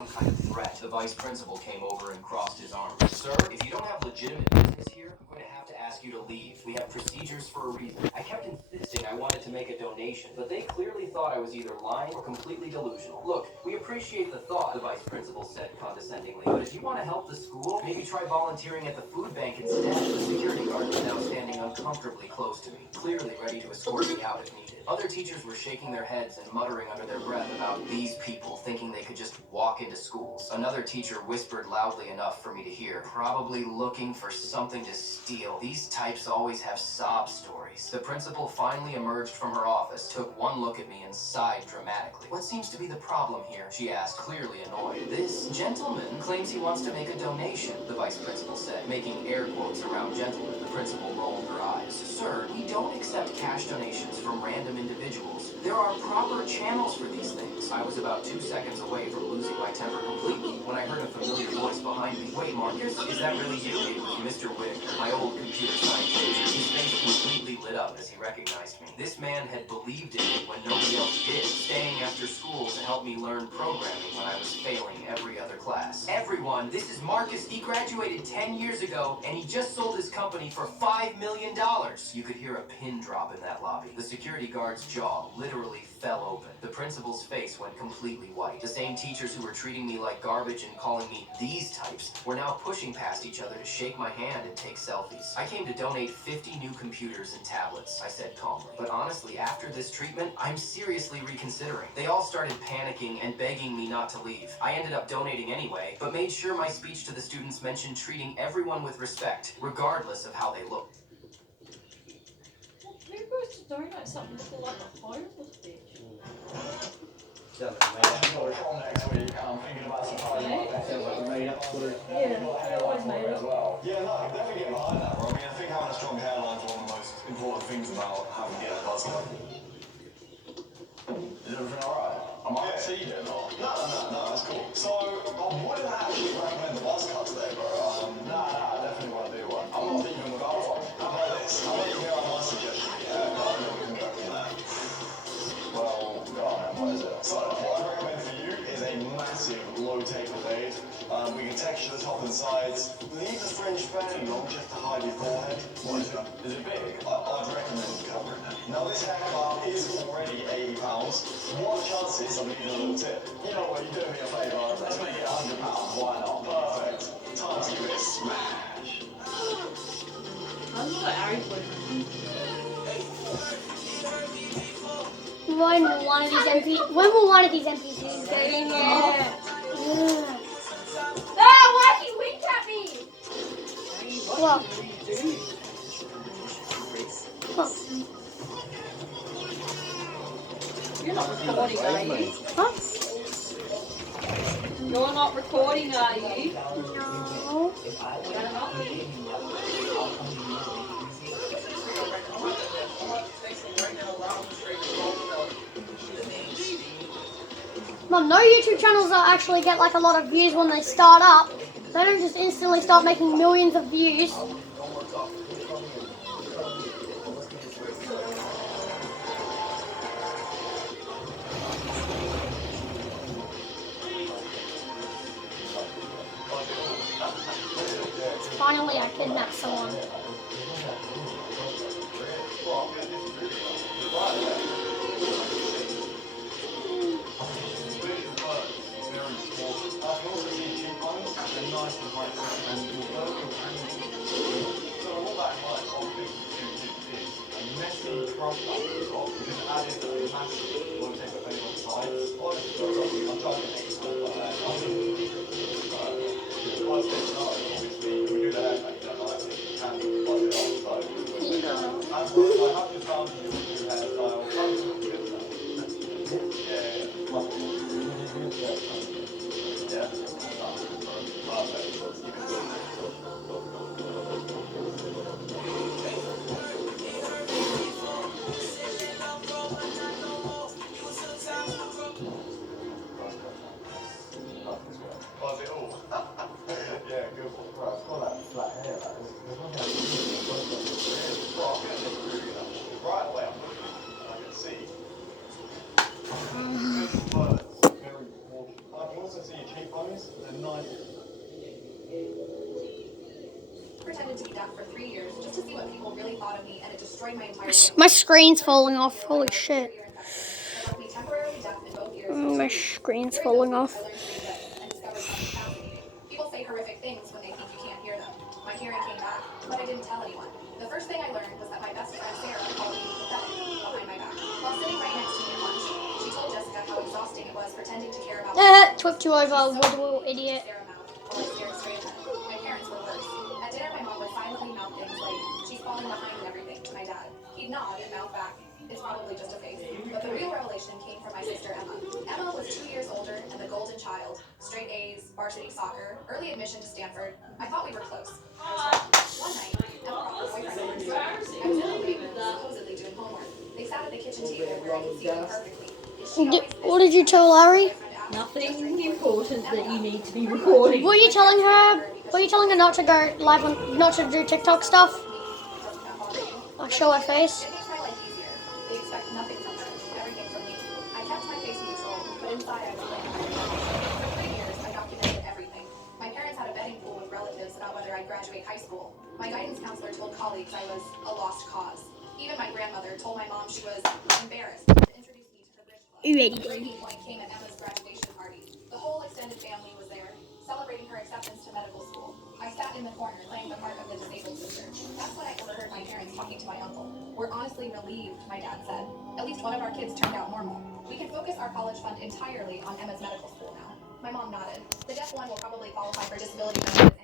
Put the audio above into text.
some kind of threat. The vice principal came over and crossed his arms. Sir, if you don't have legitimate business here, I'm going to have to ask you to leave. We have procedures for a reason. I kept insisting I wanted to make a donation, but they clearly thought I was either lying or completely delusional. Look, we appreciate the thought, the vice principal said condescendingly, but if you want to help the school, maybe try volunteering at the food bank instead. The security guard was now standing uncomfortably close to me, clearly ready to escort me out if needed. Other teachers were shaking their heads and muttering under their breath about these people thinking they could just walk into schools. Another teacher whispered loudly enough for me to hear, probably looking for something to steal. These types always have sob stories. The principal finally emerged from her office, took one look at me, and sighed dramatically. What seems to be the problem here? She asked, clearly annoyed. This gentleman claims he wants to make a donation, the vice principal said, making air quotes around gentleman. The principal rolled her eyes. Sir, we don't accept cash donations from random individuals. There are proper channels for these things. I was about 2 seconds away from losing my temper completely when I heard a familiar voice behind me. Wait, Marcus, is that really you? It was Mr. Whitaker, my old computer science teacher. His face completely lit up as he recognized me. This man had believed in me when nobody else did, staying after school to help me learn programming when I was failing every other class. Everyone, this is Marcus. He graduated 10 years ago, and he just sold his company for $5 million. You could hear a pin drop in that lobby. The security guard's jaw literally fell open. The principal's face went completely white. The same teachers who were treating me like garbage and calling me these types were now pushing past each other to shake my hand and take selfies. I came to donate 50 new computers and tablets, I said calmly. But honestly, after this treatment, I'm seriously reconsidering. They all started panicking and begging me not to leave. I ended up donating anyway, but made sure my speech to the students mentioned treating everyone with respect, regardless of how they look. Who goes to donate something to like a homeless bitch? Sounds like next week. I'm thinking about surprising my best. Sounds like a made up story. Yeah, they're always made up. Well. Yeah, no, I can definitely get behind that, bro. I mean, I think having a strong hairline is one of the most important things about having a buzz cut. Is everything alright? I might see you or No, that's cool. So, I wouldn't actually recommend the buzz cut today, bro. I definitely want to do one. I'm not even without one. How about this? I'll let you hear my suggestion. Yeah, no, and then we can go from there. Well, go on then, what is it? So, what I recommend for you is a massive low-taper fade. We can texture the top and sides. Leave the fringe fairly long just to hide your forehead. What is it? Is it big? I'd recommend covering it. Now, this haircut is already £80. What are the chances of leaving a little tip? You know what, you're doing me a favour. Let's make it £100. Why not? Perfect. Time to give it a smash. I'm not Ari's boyfriend. When will one of these NPCs go in there? Ah, why he winked at me? What? What? You're not recording, are you? Huh? You're not recording, are you? No. Better not be. Mom, no YouTube channels that actually get like a lot of views when they start up. They don't just instantly start making millions of views. Finally, I kidnapped someone. ponies? They're nice. Pretended to be deaf for 3 years just to see what people really thought of me, and it destroyed my entire My screen's falling off. Holy shit. ear infection that left me temporarily deaf in both ears. My screen's falling off. I learned to read lips and discovered something fascinating. People say horrific things when they think you can't hear them. My hearing came back, but I didn't tell anyone. The first thing I learned was that my best friend Sarah called me pathetic behind my back. While sitting right next to me at lunch, she told Jessica how exhausting it was pretending to care about Took you over, little idiot. Sarah mouthed while I stared straight at her. My parents were worse. At dinner, my mom would silently mouth things like, "She's falling behind and everything," to my dad. He'd nod and mouth back, "It's probably just a phase." But the real revelation came from my sister Emma. Emma was 2 years older and the golden child. Straight A's, varsity soccer, early admission to Stanford. I thought we were close. I was wrong. One night, Emma brought her boyfriend over to dinner. I was in the living room, supposedly doing homework. They sat at the kitchen table where I could see them perfectly. What did you tell Larry? Nothing important that you need to be recording. Were you telling her? Were you telling her not to go live on, not to do TikTok stuff? Like show her face. It makes my life easier. They expect nothing from her, everything from me. I kept my face neutral, but inside I was playing hide and seek. For 3 years, I documented everything. My parents had a betting pool with relatives about whether I'd graduate high school. My guidance counselor told colleagues I was a lost cause. Even my grandmother told my mom she was embarrassed to introduce me to her bridge club. The breaking point came at Emma's graduation party. The whole extended family was there, celebrating her acceptance to medical school. I sat in the corner playing the part of the disabled sister. That's when I overheard my parents talking to my uncle. "We're honestly relieved," my dad said. "At least one of our kids turned out normal. We can focus our college fund entirely on Emma's medical school now." My mom nodded. "The deaf one will probably qualify for disability benefits